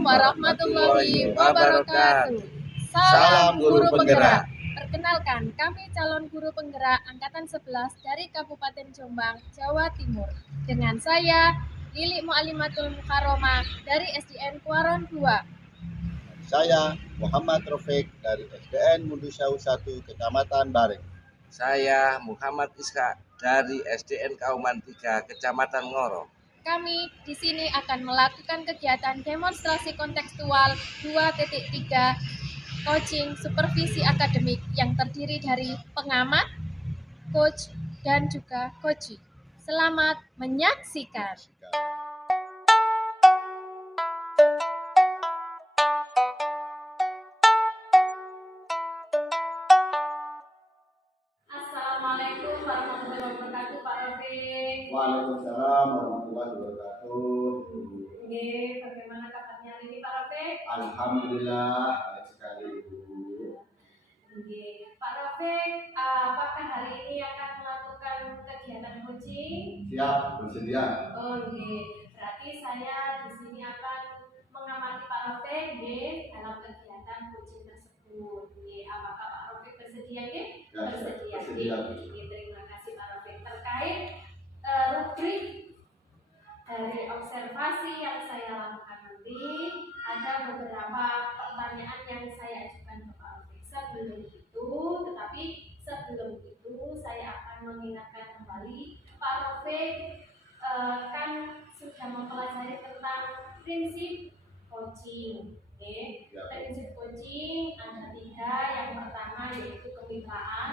warahmatullahi wabarakatuh. Salam guru penggerak. Perkenalkan, kami calon guru penggerak Angkatan 11 dari Kabupaten Jombang, Jawa Timur. Dengan saya, Lili Mu'alimatul Mukarromah dari SDN Kuaron 2. Saya Muhammad Rafiq dari SDN Mundusau 1 Kecamatan Bareng. Saya Muhammad Iska dari SDN Kauman 3 Kecamatan Ngoro. Kami di sini akan melakukan kegiatan demonstrasi kontekstual 2.3 coaching supervisi akademik yang terdiri dari pengamat, coach, dan juga coachee. Selamat menyaksikan. Assalamualaikum warahmatullahi wabarakatuh, Pak Rafiq. Waalaikumsalam warahmatullahi wabarakatuh. Oke, bagaimana kabarnya hari ini, Pak Rafiq? Alhamdulillah baik sekali, Bu. Oke, Pak Rafiq, apakah hari ini akan melakukan kegiatan coaching? Siap, bersedia. Oke, berarti saya di sini akan mengamati Pak Rafiq dalam kegiatan coaching tersebut. Apakah Pak Rafiq bersedia? Ya, bersedia. Oke, terima kasih Pak Rafiq. Terkait rubrik dari observasi yang saya lakukan nanti, ada beberapa pertanyaan yang saya ajukan ke Pak Rafiq. Sebelum itu saya akan mengingatkan kembali Pak Rafiq kan sudah mempelajari tentang prinsip coaching. Prinsip coaching ada 3. Yang pertama yaitu kemitraan,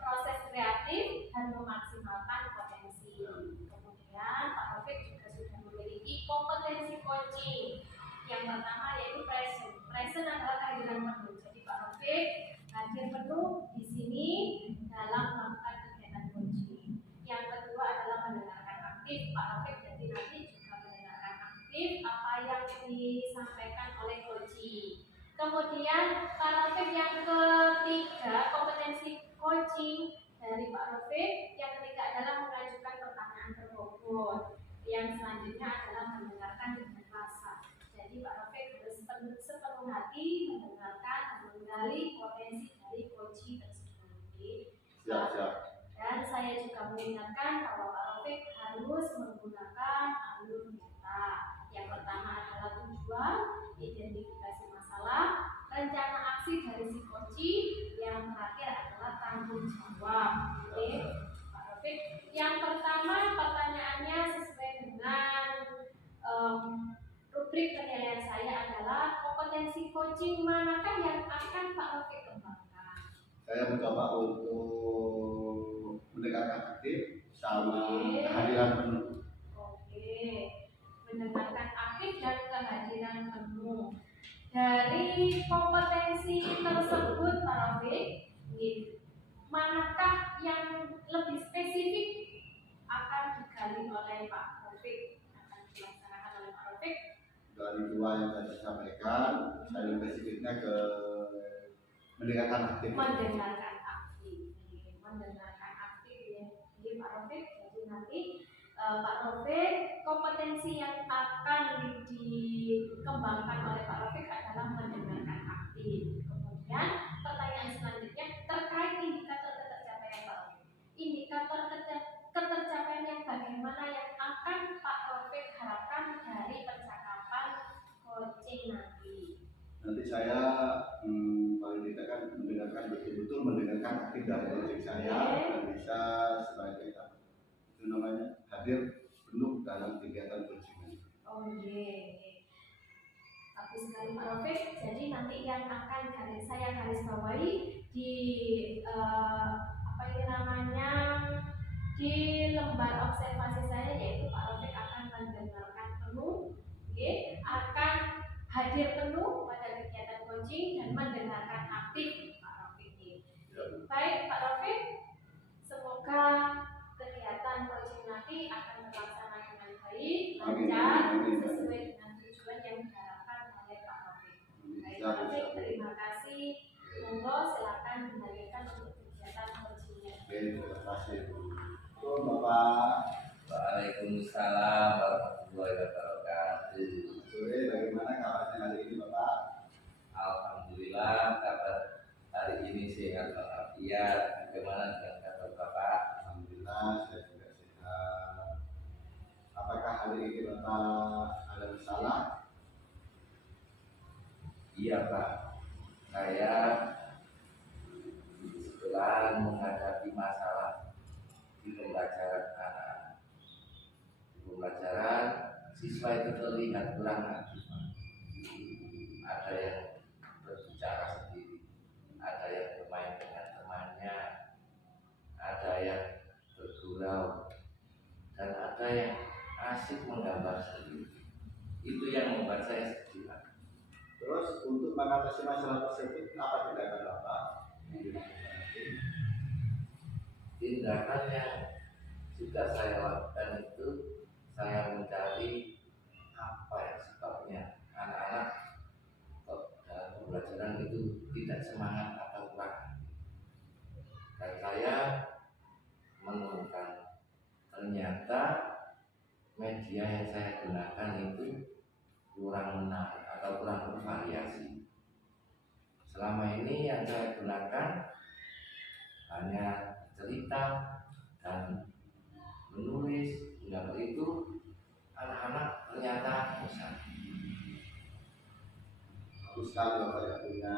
proses kreatif, dan memaksimalkan potensi. Kemudian Pak Rafiq juga sudah memiliki kompetensi coaching. Yang pertama yaitu present. Present adalah kehadiran penuh. Jadi Pak Rafiq hadir penuh di sini dalam melakukan kegiatan coaching. Yang kedua adalah mendengarkan aktif. Pak Rafiq jadi nanti juga mendengarkan aktif apa yang disampaikan oleh coaching. Kemudian Pak Rafiq yang ketiga, kompetensi coaching dari Pak Rafiq yang ketiga adalah mengajukan pertanyaan berbobot. Yang selanjutnya adalah mendengarkan dengan rasa. Jadi Pak Rafiq harus sepenuh hati mendengarkan dan menggali potensi dari coaching tersebut. Siap. Dan saya juga mengingatkan bahwa Pak Rafiq harus menggunakan alur kita. Yang pertama adalah tujuan, identifikasi masalah, rencana aksi dari si coaching, yang terakhir adalah tanggung jawab. Pak Rafiq, yang pertama pertanyaannya sesuai dengan rubrik penilaian saya adalah kompetensi coaching manakah yang akan Pak Rafiq kembangkan? Saya mencoba untuk mendengarkan aktif sama kehadiran penuh. Oke, mendengarkan aktif dan kehadiran penuh. Dari kompetensi tersebut Pak Rafiq, manakah yang lebih spesifik akan digali oleh Pak Rafiq, akan dilaksanakan oleh Pak Rafiq? Dari 2 yang tadi saya sampaikan, saya lebih spesifiknya ke mendengarkan aktif. Mendengarkan aktif ya. Jadi Pak Rafiq, jadi nanti Pak Rafiq kompetensi yang akan dikembangkan oleh Pak Rafiq adalah mendengarkan aktif. Kemudian pertanyaan selanjutnya terkait indikator ketercapaian Pak Rafiq. Indikator ketercapaian yang bagaimana yang akan Pak Rafiq harapkan dari percakapan coaching nanti? Nanti saya paling tidak kan mendengarkan betul-betul mendengarkan aktif dari coaching saya dan bisa sebagai itu namanya hadir penuh dalam kegiatan coaching. Bagus sekali Pak Rafiq. Jadi nanti yang akan saya garis bawahi di di lembar observasi saya, yaitu Pak Rafiq akan mendengarkan penuh, akan hadir penuh pada kegiatan coaching dan mendengarkan aktif Pak Rafiq. Baik Pak Rafiq, semoga kegiatan coaching nanti akan terlaksana dengan baik, lancar, sesuai dengan tujuan yang diharapkan oleh Pak Rafiq. Baik Pak Rafiq, terima kasih. Monggo silakan dilanjutkan untuk kegiatan coachingnya. Terima kasih. Bapak. Waalaikumsalam warahmatullahi wabarakatuh. Sore, bagaimana kabarnya Iya Pak, saya kebetulan menghadapi masalah di pembelajaran anak. Di pembelajaran siswa itu terlihat kurang aktif. Ada yang berbicara sendiri, ada yang bermain dengan temannya, ada yang bergurau, dan ada yang asik menggambar sendiri. Itu yang membuat saya sedih. Terus untuk mengatasi masalah tersebut apa tindakan Bapak? Tindakan yang sudah saya lakukan itu, saya mencari apa yang sebabnya anak-anak dalam pembelajaran itu tidak semangat atau kurang. Dan saya menemukan ternyata media yang saya gunakan itu kurang menarik atau kurang bervariasi. Selama ini yang saya gunakan hanya cerita dan menulis. Dengan itu anak-anak ternyata bosan. Bagus sekali Bapak yang punya.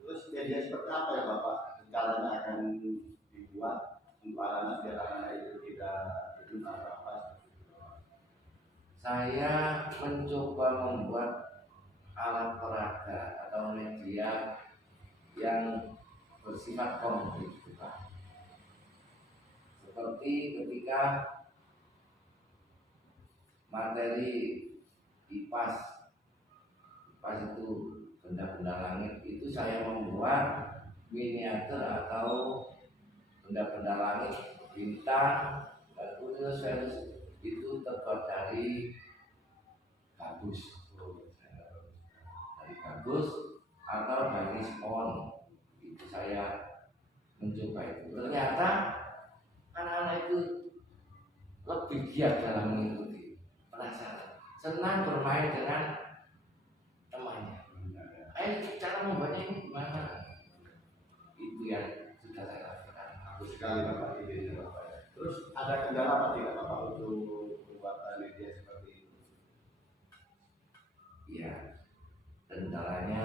Terus media seperti apa ya Bapak rencananya akan dibuat untuk anak-anak biar anak-anak itu tidak apa-apa? Saya mencoba membuat alat peraga atau media yang bersifat konkret, Pak. Seperti ketika materi IPAS itu benda-benda langit, itu saya membuat miniatur atau benda-benda langit, bintang, dan Venus itu terbuat dari gabus, atau dari spon. Itu saya mencoba itu. Ternyata anak-anak itu lebih giat dalam mengikuti, penasaran, senang bermain dengan temannya. Cara membuatnya ini gimana? Itu yang sudah saya lakukan. Bagus sekali Bapak idenya Bapak. Terus ada kendala apa tidak Bapak untuk membuat media seperti itu? Iya, kendalanya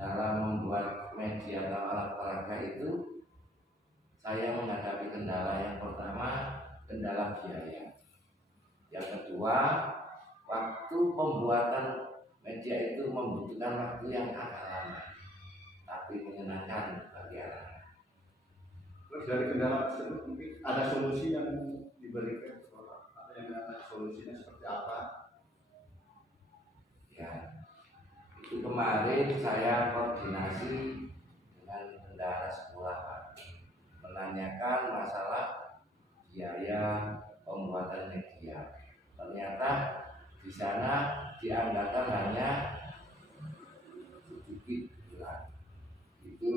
dalam membuat media atau alat peraga itu saya menghadapi kendala yang pertama, kendala biaya. Yang kedua, waktu pembuatan media itu membutuhkan waktu yang agak lama, tapi menyenangkan bagi anak. Terus dari kendala tersebut mungkin ada solusi yang diberikan atau yang ada solusinya seperti apa? Ya, itu kemarin saya koordinasi dengan bendahara sekolah, Pak, menanyakan masalah biaya pembuatan media. Ternyata di sana dianggarkan hanya sedikit bulan. Itu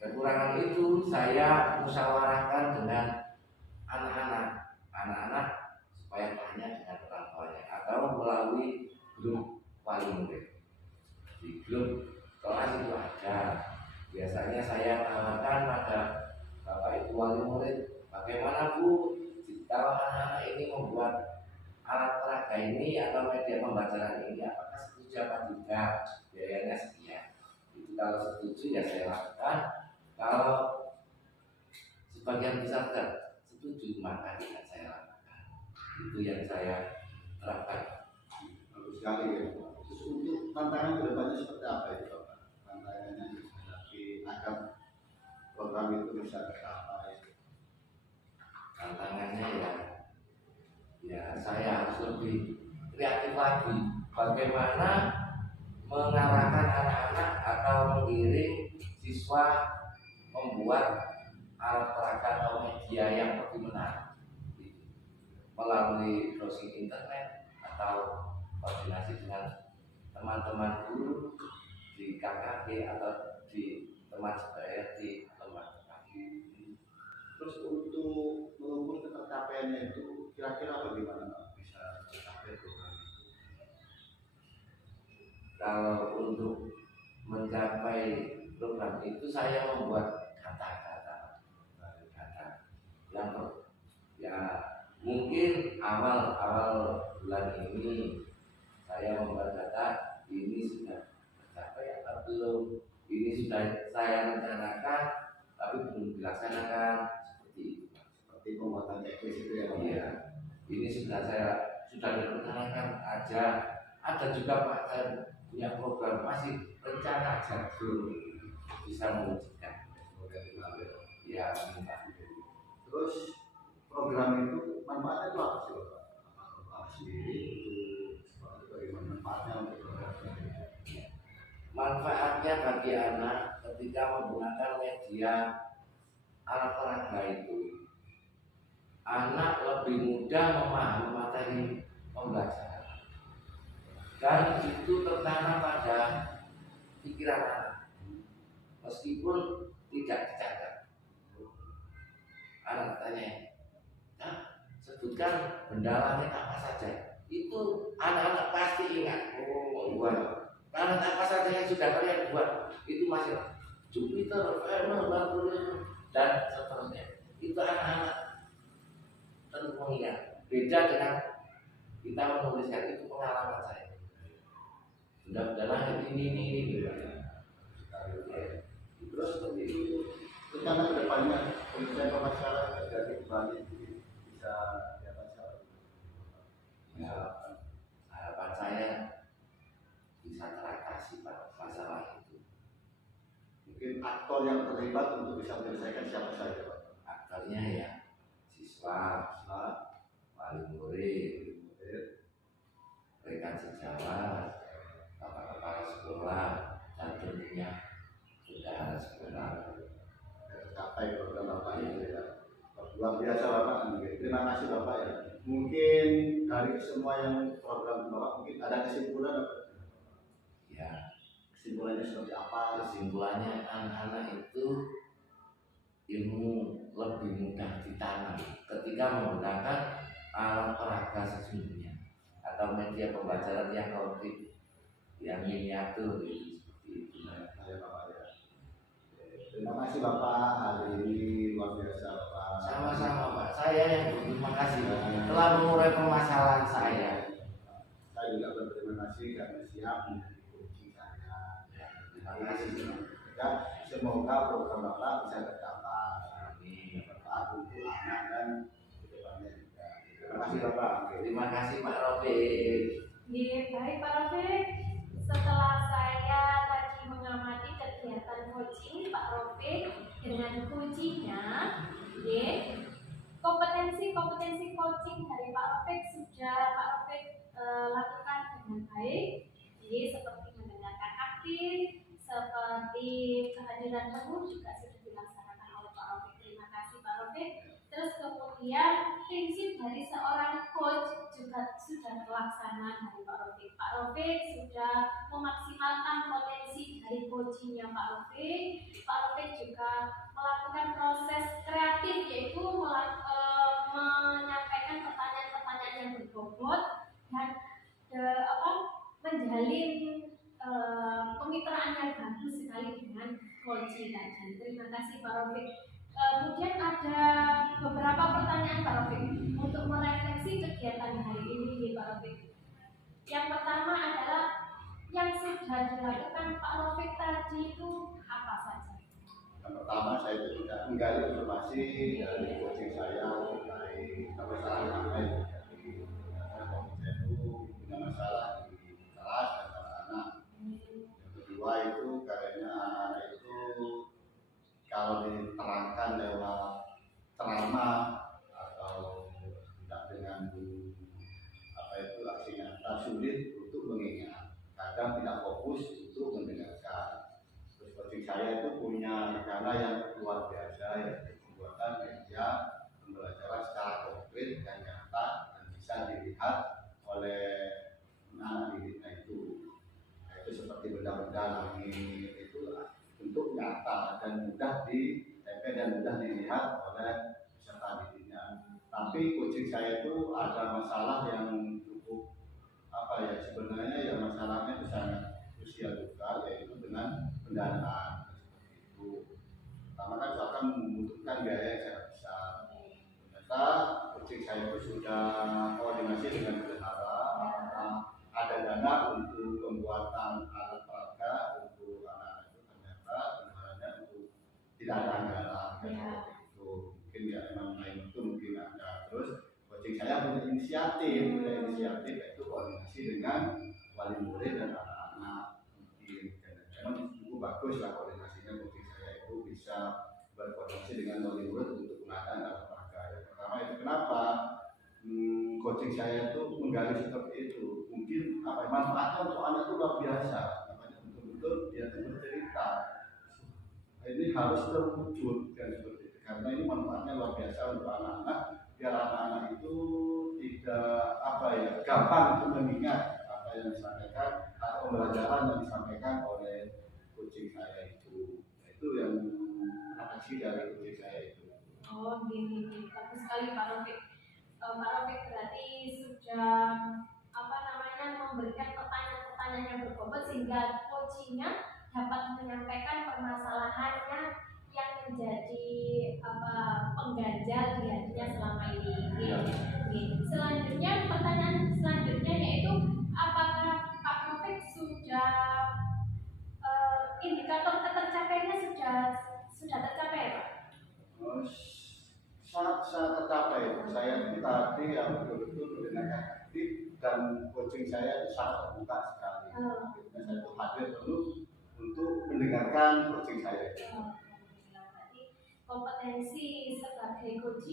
kekurangan itu saya musyawarahkan dengan anak-anak supaya tanya dengan orang tuanya atau melalui grup wali murid. Di grup kelas itu ada. Biasanya saya tawarkan pada Bapak Ibu wali murid, bagaimana Bu kalau anak-anak ini membuat alat peraga ini atau media pembelajaran ini, apakah setuju apa tidak? Biayanya sekian. Itu kalau setuju ya saya lakukan. Kalau sebagian besar tidak setuju maka tidak saya lakukan. Itu yang saya terapkan. Bagus sekali ya. Terus untuk tantangan kedepannya seperti apa itu Bapak? Tantangannya dihadapi agar program itu bisa tercapai. Tantangannya ya saya harus lebih kreatif lagi. Bagaimana mengarahkan anak-anak atau mengiring siswa membuat alat peraga atau media yang lebih menarik melalui browsing internet atau koordinasi dengan teman-teman guru di KKB atau di teman sebaya di lembaga. Terus untuk mengukur ketercapaiannya itu kira-kira bagaimana Pak bisa tercapai program itu? Kalau untuk mencapai program itu saya membuat data yang ya mungkin awal bulan ini saya membuat data ini sudah sudah saya rencanakan tapi belum dilaksanakan seperti itu. Seperti pembuatan checklist itu ya Pak. Iya, ini sudah direncanakan aja. Ada juga Pak, saya punya program, masih rencana aja belum bisa mewujudkan. Ya, minta. Terus program itu manfaatnya itu apa sih Pak? Apakah sendiri itu bagaimana manfaatnya untuk program ini? Manfaatnya bagi anak ketika menggunakan media alat peraga itu, anak lebih mudah memahami materi pembelajaran dan itu tertanam pada pikiran anak meskipun tidak dicatat. Anak tanya, nah, sebutkan benda langit apa saja, itu anak-anak pasti ingat. Oh, buat planet apa saja yang sudah kalian buat, itu masih Jupiter, Venus, Merkurius, dan seterusnya. Itu anak-anak tentu mengingat. Beda dengan kita menuliskan, itu pengalaman saya. Benda-benda langit ini. Terus seperti itu, rencana kedepannya penelitian pemasaran dari Bali bisa dapat Ya, harapan saya bisa teratasi Pak masalah itu. mungkin aktor yang terlibat untuk bisa menyelesaikan siapa saja Pak. Aktornya ya siswa, wali murid, rekan sejawat, kepala sekolah, dan tentunya bendahara sekolah. Tercapai program Bapak ini ya. Luar biasa Bapak. Terima kasih Bapak ya. Mungkin dari semua yang program Bapak mungkin ada kesimpulan apa? Ya, Kesimpulannya seperti apa? kesimpulannya anak-anak itu ilmu lebih mudah ditanam ketika menggunakan alat peraga sesungguhnya atau media pembelajaran yang konkret, yang miniatur seperti itu. Ya, Bapak ya. Terima kasih Bapak, hari ini luar biasa Bapak. Sama-sama Pak, saya yang berterima kasih telah mengurai permasalahan saya. Saya juga berterima kasih karena siap menjadi kunci saya. Terima kasih. Ya, semoga program Bapak bisa tercapai. Amin. Bapak untuk anak dan kedepannya juga. Terima kasih Bapak. Terima kasih Pak Rofi. Ya, baik Pak Rafiq. Setelah saya tadi mengamati kegiatan coaching Pak Rafiq dengan kuncinya, ya, kompetensi coaching dari Pak Rafiq sudah Pak Rafiq lakukan dengan baik. Jadi seperti mendengarkan aktif, seperti kehadiran penuh juga sudah dilaksanakan oleh Pak Rafiq. Terima kasih Pak Rafiq. Terus kemudian prinsip dari seorang coach juga sudah terlaksana dari Pak Rafiq. Pak Rafiq sudah memaksimalkan potensi dari coachingnya Pak Rafiq. Pak Rafiq juga melakukan proses kreatif, yaitu menyampaikan pertanyaan-pertanyaan yang berbobot dan menjalin kemitraan yang bagus sekali dengan coaching tadi. Terima kasih Pak Rafiq. Kemudian ada beberapa pertanyaan Pak Rafiq untuk merefleksi kegiatan hari ini Pak Rafiq. Yang pertama adalah yang sudah dilakukan Pak Rafiq tadi itu apa saja? Yang pertama saya itu juga menggali informasi dari coaching saya mengenai masalah yang lain. Jadi karena saya itu punya masalah di kelas dan anak-anak. Yang kedua itu karena anak-anak itu kalau diterangkan lewat ceramah atau tidak dengan aksi nyata sulit untuk mengingat, kadang tidak fokus untuk mendengarkan. Terus coaching saya itu punya rencana yang luar biasa, yaitu pembuatan media pembelajaran secara konkret dan nyata dan bisa dilihat oleh anak didiknya itu. Yaitu seperti benda-benda langit itu bentuk nyata dan mudah ditempel dan mudah dilihat oleh peserta didiknya. Tapi coaching saya itu ada masalah yang cukup sebenarnya ya masalahnya itu sangat krusial juga, yaitu dengan pendanaan seperti itu. Pertama kan itu akan membutuhkan biaya yang sangat besar. Ternyata coaching saya itu sudah koordinasi dengan bendahara, ada dana untuk pembuatan alat peraga untuk anak-anak itu ternyata mungkin ya memang lain itu mungkin ada. Terus coaching saya punya inisiatif yaitu koordinasi dengan wali murid dan anak-anak mungkin. Memang cukup bagus lah koordinasinya, coaching saya itu bisa berkoordinasi dengan wali murid untuk pengadaan olahraga. Yang pertama itu kenapa coaching saya itu menggali seperti itu, mungkin manfaatnya untuk anak itu luar biasa, namanya betul-betul dia itu bercerita. Ini harus terwujud kan seperti itu, karena ini manfaatnya luar biasa untuk anak-anak, biar anak-anak itu tidak gampang untuk mengingat apa yang disampaikan atau pembelajaran yang disampaikan oleh coaching saya itu. Itu yang atraksi dari coaching saya itu. Oh, gini, bagus sekali Pak Rafiq. Pak Rafiq berarti sudah memberikan pertanyaan-pertanyaan yang berbobot sehingga coachingnya dapat menyampaikan permasalahannya yang menjadi pengganjal di hatinya selama ini. Selanjutnya, pertanyaan selanjutnya yaitu apakah Pak Rafiq sudah indikator ketercapaiannya sudah tercapai, Pak? Sangat tercapai. Saya itu tadi betul-betul mendengarkan aktif dan coaching saya itu sangat terbuka sekali. Saya itu hadir dulu untuk mendengarkan coaching saya. Berarti kompetensi sebagai coach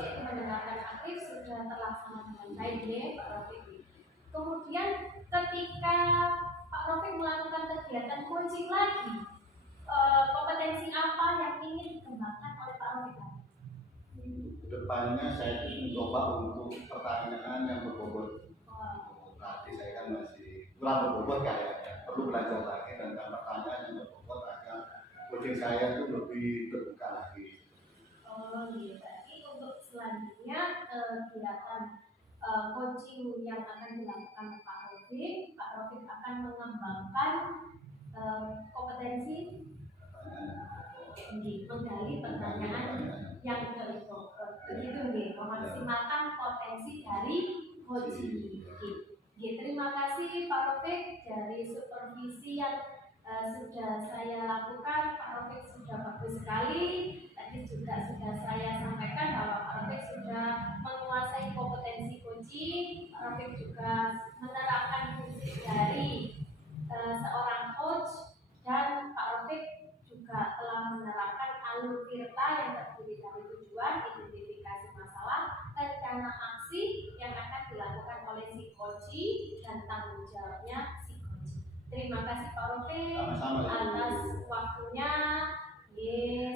yaitu mendengarkan aktif sudah terlaksana dengan baik ya Pak Rafiq. Kemudian ketika Pak Rafiq melakukan kegiatan coaching lagi, kompetensi apa yang ingin dikembangkan oleh Pak Rafiq? Kedepannya saya mencoba untuk pertanyaan yang berbobot. Nanti saya kan masih kurang berbobot kayaknya, perlu belajar lagi tentang pertanyaan yang berbobot agar coaching saya itu lebih terbuka lagi. Oh iya, berarti untuk selanjutnya kegiatan coaching yang akan dilakukan Pak Rafiq akan mengembangkan kompetensi menggali pertanyaan yang begitu nih, memaksimalkan potensi dari coaching. Terima kasih Pak Rafiq dari supervisi yang sudah saya lakukan. Pak Rafiq sudah bagus sekali. Tadi juga sudah saya sampaikan bahwa Pak Rafiq sudah menguasai kompetensi coaching. Pak Rafiq juga menerapkan prinsip dari seorang coach, dan Pak Rafiq juga telah menerapkan alur tirta yang terdiri dari tujuan, identifikasi masalah, rencana aksi yang akan dilakukan oleh si coach dan tanggung jawabnya si coach. Terima kasih Pak Rafiq atas waktunya.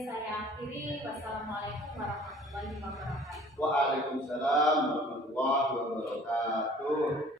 Saya akhiri. Wassalamualaikum warahmatullahi wabarakatuh. Waalaikumsalam warahmatullahi wabarakatuh.